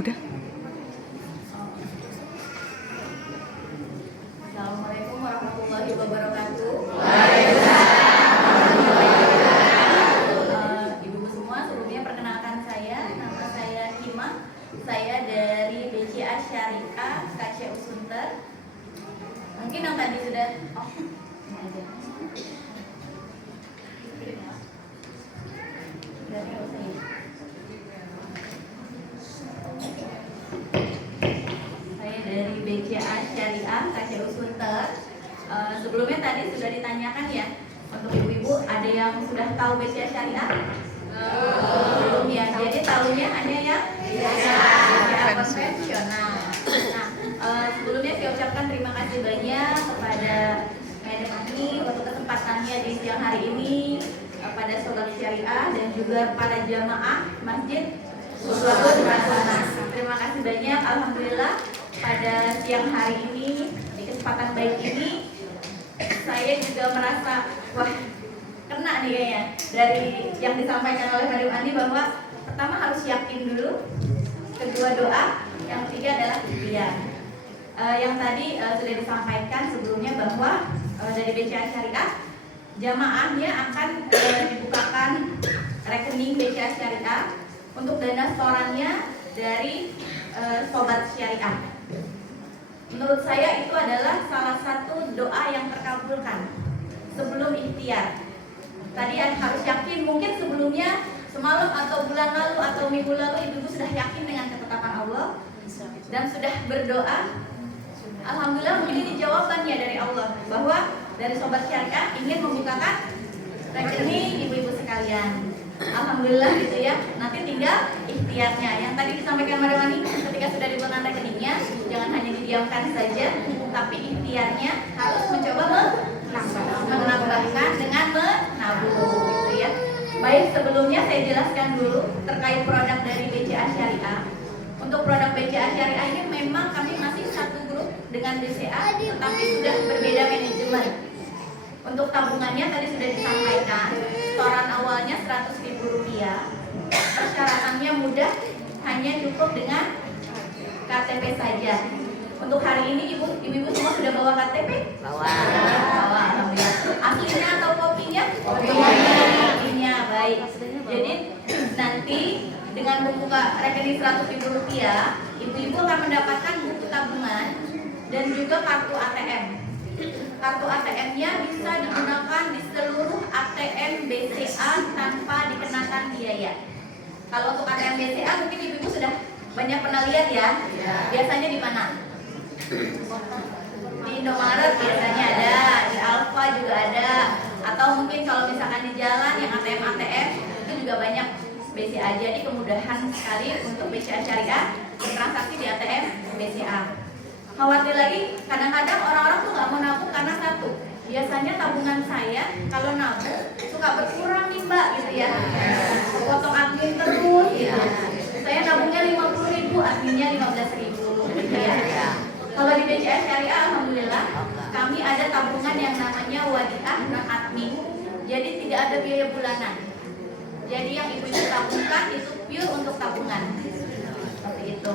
Udah. Assalamualaikum warahmatullahi wabarakatuh. Ibu-ibu semua, sebelumnya perkenalkan saya, nama saya Hima. Saya dari BCA Syariah KCU Sunter. Mungkin yang tadi sudah Saya dari BCA Syariah KCU Sunter. Sebelumnya tadi sudah ditanyakan ya, untuk ibu-ibu ada yang sudah tahu BCA Syariah? Belum ya. Jadi tahunya hanya yang BCA konvensional. Nah, sebelumnya saya ucapkan terima kasih banyak kepada Madam Ani untuk kesempatannya di siang hari ini, pada Sobat Syariah dan juga para jamaah Masjid Uswatun Hasanah. Terima kasih banyak. Alhamdulillah pada siang hari ini di kesempatan baik ini saya juga merasa wah kena nih kayaknya dari yang disampaikan oleh Madam Ani, bahwa pertama harus yakin dulu, kedua doa, yang ketiga adalah ikhtiar. Yang tadi sudah disampaikan sebelumnya bahwa dari BCA Syariah jamaahnya akan dibukakan rekening BCA Syariah untuk dana setorannya dari Sobat Syariah. Menurut saya itu adalah salah satu doa yang terkabulkan sebelum ikhtiar. Tadi harus yakin, mungkin sebelumnya semalam atau bulan lalu atau minggu lalu ibu sudah yakin dengan ketetapan Allah dan sudah berdoa. Alhamdulillah mungkin ini jawabannya dari Allah, bahwa dari Sobat Syariah ingin membukakan rekening ibu-ibu sekalian. Alhamdulillah gitu ya. Nanti tinggal ikhtiarnya. Yang tadi disampaikan Madam Ani, ketika sudah dibukakan rekeningnya, jangan hanya didiamkan saja, tapi ikhtiarnya harus mencoba menambahkan dengan menabung gitu ya. Baik, sebelumnya saya jelaskan dulu terkait produk dari BCA Syariah. Untuk produk BCA Syariah ini memang kami masih satu grup dengan BCA, tetapi sudah berbeda manajemen. Untuk tabungannya tadi sudah disampaikan, setoran awalnya Rp100.000. Persyaratannya mudah, hanya cukup dengan KTP saja. Untuk hari ini ibu-ibu semua sudah bawa KTP? Bawa. Alhamdulillah. Aslinya atau kopinya? Kopinya, baik. Jadi nanti dengan membuka rekening Rp100.000, ibu-ibu akan mendapatkan buku tabungan dan juga kartu ATM. Kartu ATM-nya bisa digunakan di seluruh ATM BCA tanpa dikenakan biaya. Kalau untuk ATM BCA mungkin ibu-ibu sudah banyak pernah lihat ya. Biasanya di mana? Di Indomaret biasanya ada, di Alfa juga ada, atau mungkin kalau misalkan di jalan yang ATM itu juga banyak BCA. Jadi kemudahan sekali untuk BCA Syariah bertransaksi di ATM BCA. Khawatir lagi, kadang-kadang orang-orang tuh nggak mau nabung karena satu, biasanya tabungan saya kalau nabung suka berkurang nih mbak gitu ya, potong admin terus gitu. Saya nabungnya 50.000, adminnya 15.000 gitu ya. Kalau di BCA Syariah alhamdulillah kami ada tabungan yang namanya wadiah non admin, jadi tidak ada biaya bulanan. Jadi yang ibu-ibu tabungkan itu pure untuk tabungan. Seperti itu.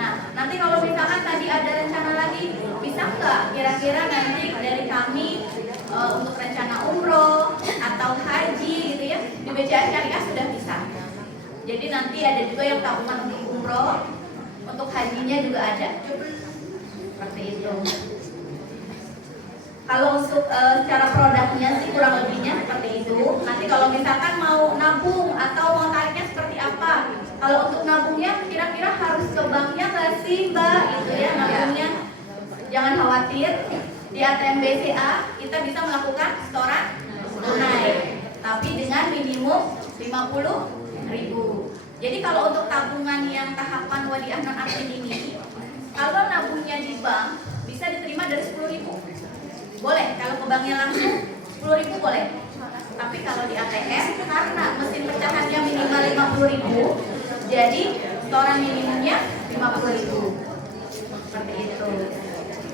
Nah, nanti kalau misalkan tadi ada rencana lagi, bisa nggak kira-kira nanti dari kami untuk rencana umroh atau haji gitu ya, di BCA Syariah sudah bisa. Jadi nanti ada juga yang tabungan untuk umroh, untuk hajinya juga ada. Seperti itu. Kalau untuk cara produknya sih kurang lebihnya seperti itu. Nanti kalau misalkan mau nabung atau mau tariknya seperti apa? Kalau untuk nabungnya kira-kira harus ke banknya nggak sih mbak? Gitu ya nabungnya. Jangan khawatir, di ATM BCA kita bisa melakukan setoran tunai, tapi dengan minimum 50.000. Jadi kalau untuk tabungan yang tahapan wadiah non admin ini, kalau nabungnya di bank bisa diterima dari 10.000. Boleh, kalau ke banknya langsung 10.000 boleh. Tapi kalau di ATM karena mesin pecahannya minimal 50.000, jadi setoran minimumnya 50.000. Seperti itu.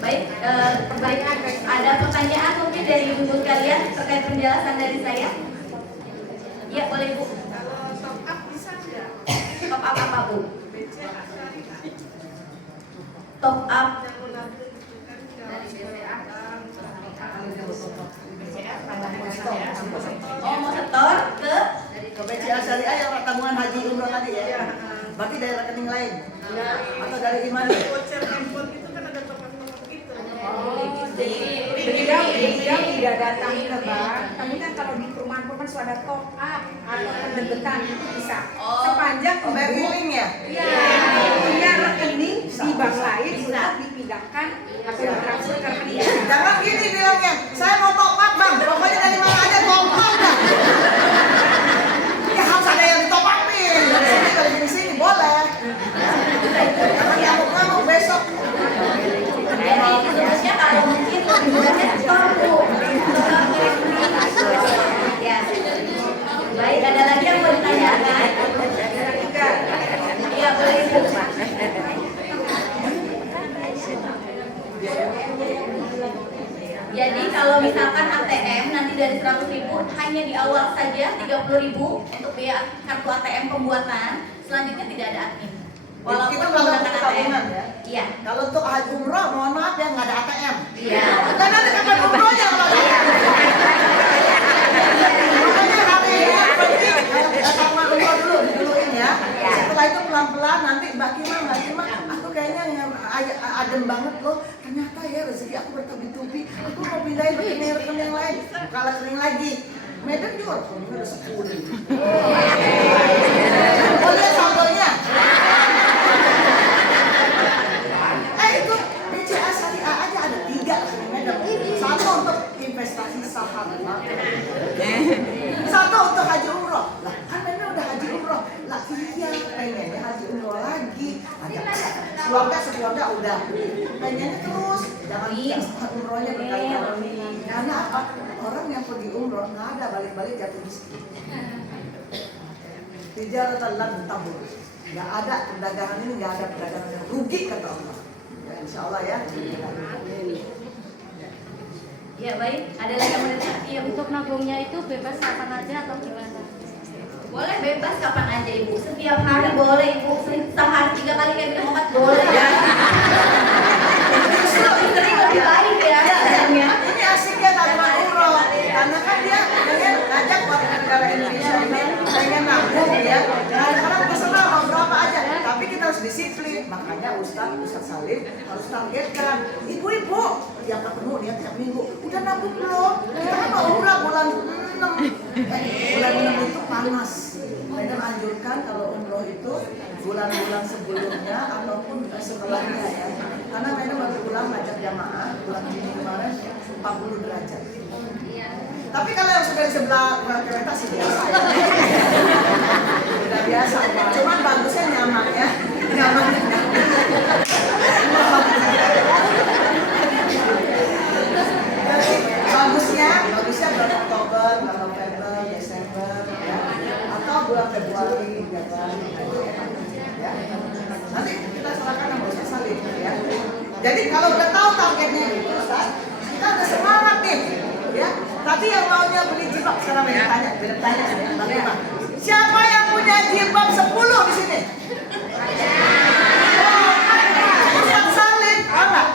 Baik, ada pertanyaan mungkin dari ibu sekalian terkait penjelasan dari saya? Iya, boleh Bu. Kalau top up bisa nggak? Top up apa Bu? BCA Top up oh mau setor ke BCA Syariah yang tabungan haji umroh tadi ya. Berarti dari rekening lain atau dari Imani? Voucher handphone itu kan ada token-token gitu. Beliau tidak datang ke bank, tapi kan kalau di perumahan sudah ada top up atau pendebetan itu bisa. Sepanjang Bergiling ya? punya rekening di bank lain untuk dipindahkan atau ditransfer ke rekening. Jangan gini bilangnya, saya mau top up bang, pokoknya dari mana aja top up dah. Ya harus ada yang top upin. Dari sini dari sini boleh. Jangan ngamuk-ngamuk besok. sebenarnya kalau mungkin lebih mudahnya setor Bu. Ya. Baik, ada lagi yang mau ditanyakan? Iya boleh Bu. Jadi kalau misalkan ATM nanti dari 100.000 hanya di awal saja 30.000 untuk biaya kartu ATM pembuatan, selanjutnya tidak ada admin. Walaupun Itu kalau menggunakan untuk ATM. tabungan ya? Iya. Kalau untuk haji umroh, mohon maaf ya nggak ada ATM. Iya. Dan nanti kapan umrohnya kalau ada ATM? Makanya hari ini yang penting tabungan umroh dulu diduluin ya. Setelah itu pelan-pelan nanti Mbak Kima, aku kayaknya yang adem banget loh. Ternyata ya rezeki aku bertubi-tubi. Aku mau pindahin rekening lain, buka rekening lagi. Medan juga rekeningnya udah 10. Oh lihat saldonya. Itu BCA Syariah aja ada 3 rekening Medan. Satu untuk investasi saham, satu untuk haji umroh. Lah kan Medan udah haji umroh. Lah iya pengennya haji umroh lagi. Ada keluarga udah pengennya terus. Jangan umrohnya berkali-kali. Karena apa? Orang yang pergi umroh nggak ada balik-balik jatuh miskin. Tijaratan lan tabur. Nggak ada perdagangan ini, nggak ada perdagangan yang rugi kata Allah. Ya, insya Allah ya. Ya baik, ada lagi yang mau ditanya? Iya Bu. Untuk nabungnya itu bebas kapan aja atau gimana? Boleh bebas kapan aja Ibu. Setiap hari boleh Ibu. Sehari 3 kali kayak minum obat boleh. Justru istri lebih baik ya. Ini asiknya tabungan umroh. Karena kan dia pengen ngajak warga negara Indonesia ini pengen nabung ya. Nah sekarang terserah mau berapa aja. Tapi kita harus disiplin. Makanya Ustadz Salim harus targetkan. Ibu-ibu yang ketemu dia tiap minggu udah nabung belum? Kita kan mau umrah bulan 6. Bulan 6 itu panas. Mereka anjurkan kalau umroh itu bulan-bulan sebelumnya ataupun setelahnya ya. Karena mereka baru pulang ngajak jamaah bulan Juni kemarin 40 derajat. Tapi kalau yang sudah di sebelah kereta sih biasa ya. Udah biasa. Cuman bagusnya nyaman ya. Nyaman. Jadi bagusnya bulan Oktober, bulan November, Desember ya. Atau bulan Februari gitu ya. Nanti kita serahkan sama Ustaz Salim ya. Jadi kalau udah tahu targetnya itu Ustaz, kita udah semangat nih ya. Tapi yang maunya beli jilbab sekarang bertanya bagaimana? Siapa yang punya jilbab 10 di sini? Ustaz Salim,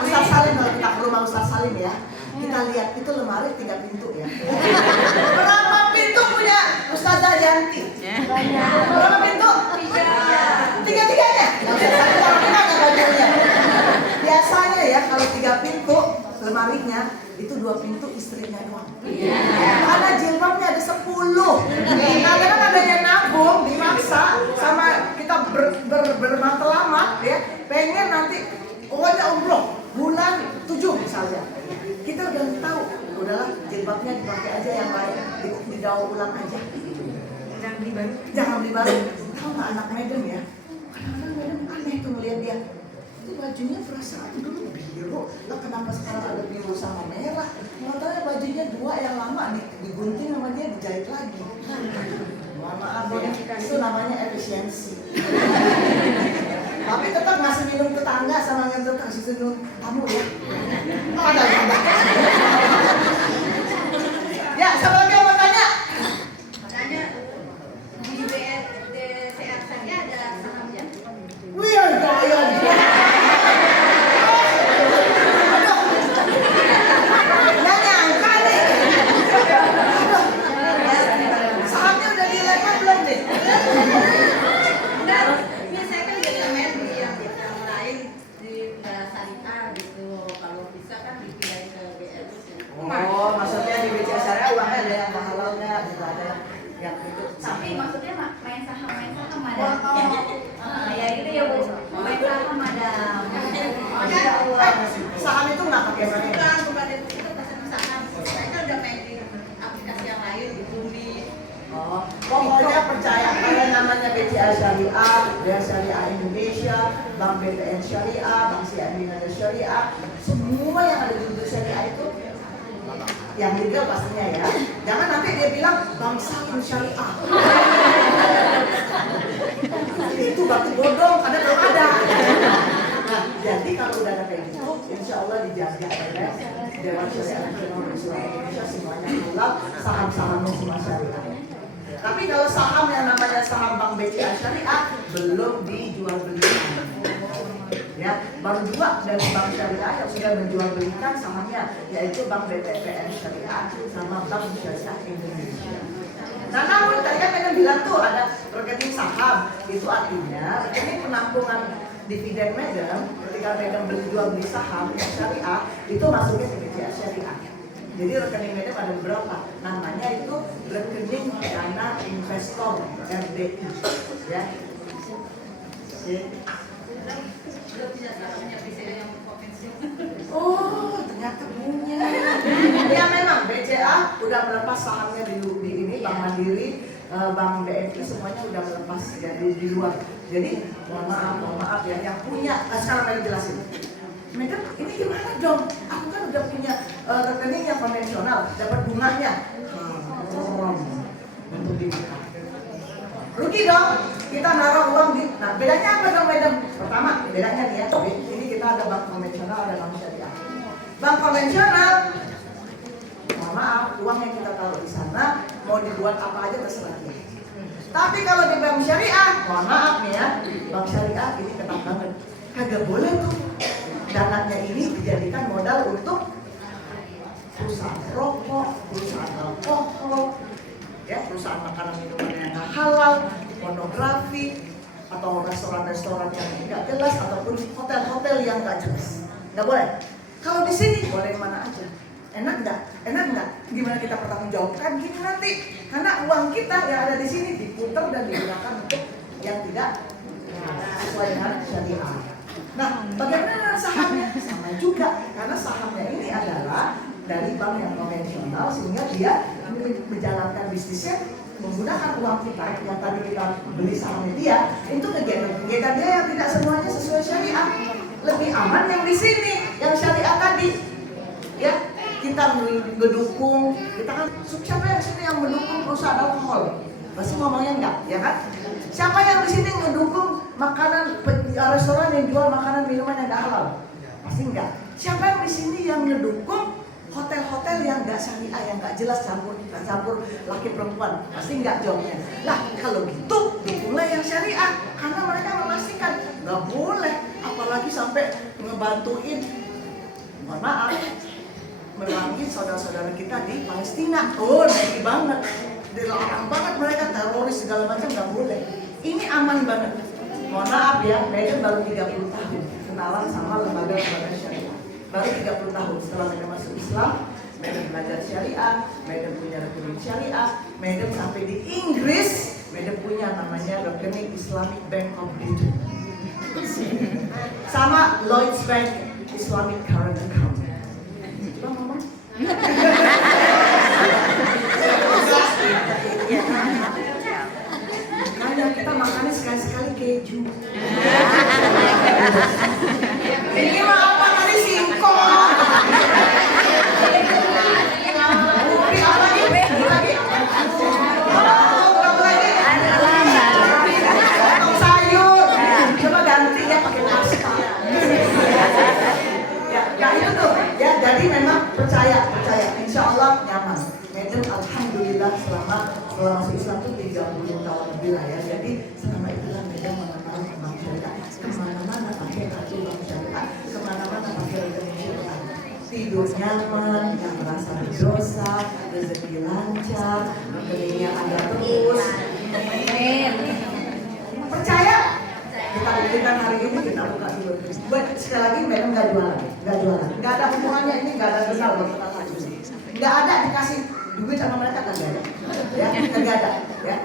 Ustaz Salim kalau kita ke rumah Ustaz Salim ya. Kita lihat itu lemari 3 pintu ya. Berapa pintu punya Ustazah Yanti? Berapa pintu? 3. Tiga-tiganya. Kalau kita ada bajunya. Biasanya ya kalau 3 pintu lemarinya itu 2 pintu istrinya doang. Karena jilbabnya ada 10. Nah, karena adanya nabung dimaksa sama kita bermatlamat ya, pengen nanti pokoknya umroh bulan 7 misalnya. Kita udah tahu, udahlah jilbabnya dipakai aja yang lain, didaur ulang aja. Jangan beli baru. Tahu nggak anak Medan ya? Kadang-kadang Medan aneh tuh melihat dia. Itu bajunya perasaan dulu biru, lah kenapa sekarang ada biru sama merah? Makanya bajunya 2 yang lama digunting sama dia dijahit lagi. Mohon maaf ya, itu namanya efisiensi. Tapi tetap ngasih minum tetangga sama yang tetap ngasih minum kamu ya. Oh, ada. Ya, siapa lagi yang mau tanya? Di BCA Syariah ada sahamnya. Wih, gaya Syariah, ya Syariah Indonesia, Bank BTN Syariah, Bank CIMB Syariah, semua yang ada di bentuk syariah itu yang legal pastinya ya. Jangan nanti dia bilang Bank Salim Syariah. Itu berarti bodong, karena belum ada. Nah, jadi kalau udah ada kayak gitu, insya Allah dijaga oleh Dewan Syariah Nasional Indonesia semuanya halal, saham-sahamnya semua syariah. Tapi kalau saham yang namanya saham Bank BCA Syariah belum dijual belikan. Ya, baru dua dari Bank Syariah yang sudah menjual belikan sahamnya, yaitu Bank BTPN Syariah sama Bank Syariah Indonesia. Nah, namun tadi kan Medan bilang tuh ada rekening saham, itu artinya rekening penampungan dividen Medan ketika Medan beli saham syariah itu masuknya ke BCA Syariah. Jadi rekening Medan ada beberapa, namanya itu rekening dana investor RDI, ya. Oh, ternyata punya. Ya memang BCA udah melepas sahamnya di ini Bank Mandiri, Bank BNI semuanya udah melepas jadi di luar. Jadi mohon maaf ya yang punya. Sekarang saya jelasin. Medan ini gimana dong? Aku kan udah punya rekening yang konvensional, dapat bunganya. Untuk dimakan. Rugi dong. Kita naruh uang di. Nah, bedanya apa dong Medan? Pertama, bedanya nih ya. Ini kita ada bank konvensional, ada bank syariah. Bank konvensional, mohon maaf, uang yang kita taruh di sana mau dibuat apa aja terserah dia. Tapi kalau di bank syariah, mohon maaf nih ya, bank syariah ini ketat banget. Kagak boleh tuh dananya ini dijadikan modal untuk perusahaan rokok, perusahaan alkohol, ya perusahaan makanan minuman yang nggak halal, pornografi, atau restoran-restoran yang nggak jelas, ataupun hotel-hotel yang nggak jelas. Nggak boleh. Kalau di sini boleh mana aja. Enak nggak? Enak nggak? Gimana kita pertanggungjawabkan gini nanti? Karena uang kita yang ada di sini diputar dan digunakan untuk yang tidak sesuai dengan syariah. Nah, bagaimana sahamnya? Sama juga, karena sahamnya ini adalah dari bank yang konvensional sehingga dia menjalankan bisnisnya menggunakan uang kita yang tadi kita beli sahamnya dia untuk kegiatan dia yang tidak semuanya sesuai syariah. Lebih aman yang di sini, yang syariah tadi. Ya, kita mendukung, kita kan siapa yang sini yang mendukung perusahaan alkohol? Pasti ngomongnya enggak, ya kan? Siapa yang di sini mendukung makanan restoran yang jual makanan minuman yang enggak halal? Pasti enggak. Siapa yang di sini yang mendukung hotel-hotel yang enggak syariah, yang enggak jelas campur laki perempuan? Pasti enggak jawabnya. Lah, kalau gitu dukunglah yang syariah, karena mereka memastikan enggak boleh, apalagi sampai ngebantuin, mohon maaf, memerangi saudara-saudara kita di Palestina. Oh, naik banget. Dilarang banget mereka teroris segala macam, nggak boleh. Ini aman banget. Mohon maaf ya, Medan baru 30 tahun kenalan sama lembaga-lembaga syariah. Baru 30 tahun setelah Medan masuk Islam, Medan belajar syariah, Medan punya rekening syariah, Medan sampai di Inggris, Medan punya namanya rekening Islamic Bank of Britain. Sama Lloyds Bank Islamic Current Account. Coba ngomong. Makanya kita makannya sekali-sekali keju. Ini mah apa tadi singkong? Ini apa lagi? Lagi? Oh, berapa lagi? Potong sayur. Coba ganti ya pakai nasi. Ya itu tuh. Ya, jadi memang percaya. Insya Allah nyaman. Medan alhamdulillah selama masuk Islam tuh 30 tahun lebih lah ya. Jadi selama itulah Medan mengenal bank syariah. Kemana-mana pakai kartu bank syariah, kemana-mana pakai rekening syariah. Tidur nyaman, nggak merasa berdosa, rezeki lancar, rekeningnya ada terus. Percaya? Kita buktikan hari ini, kita buka dulu. Sekali lagi Medan nggak jualan, nggak ada hubungannya ini, nggak ada kenal berkata ini. Nggak ada dikasih duit sama mereka, kan ada, ya, nggak ada, ya.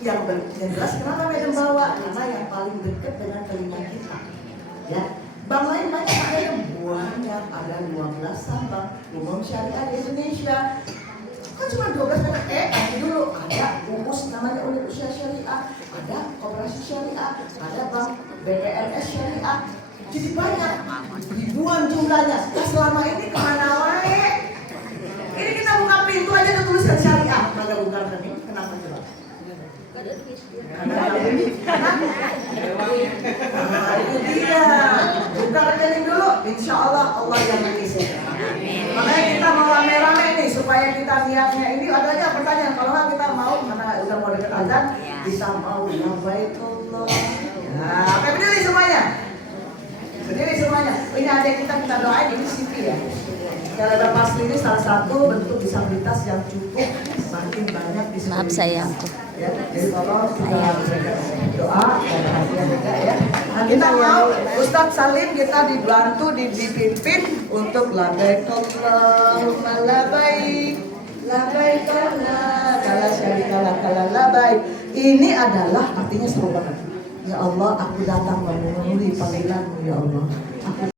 Yang jelas kenapa Medan bawa? Karena yang paling dekat dengan telinga kita, ya. Bank lain banyak ada 12 bank umum syariah di Indonesia. Kan cuma 12 bank. Dulu ada UUS namanya Universitas Syariah. ada koperasi syariah, ada bank BPNS syariah. Jadi banyak, ribuan jumlahnya. Nah selama ini kemana wae? Ini kita buka pintu aja ada tulisan syariah. Mana bukan ini? Kenapa coba? Karena itu dia. Buka rekening dulu. Insya Allah Allah yang mengisi. Makanya kita mau rame-rame nih supaya kita niatnya ini ada aja pertanyaan. Kalau nggak kita mau karena udah mau deket azan, kita mau Baitullah. Nah, oke berdiri semuanya. Berdiri semuanya. Ini ada kita doain ini CV ya. Kalau pasti ini salah satu bentuk disabilitas yang cukup makin banyak di Maaf sayangku. Ya, jadi tolong kita doa dan hadiah juga ya. Nah, kita mau Ustadz Salim kita dibantu dipimpin untuk labbaikallahumma labbaik labbaikallahumma kala syarikalah kala labbaik. Ini adalah artinya seru banget. Ya Allah, aku datang memenuhi panggilanmu ya Allah. Aku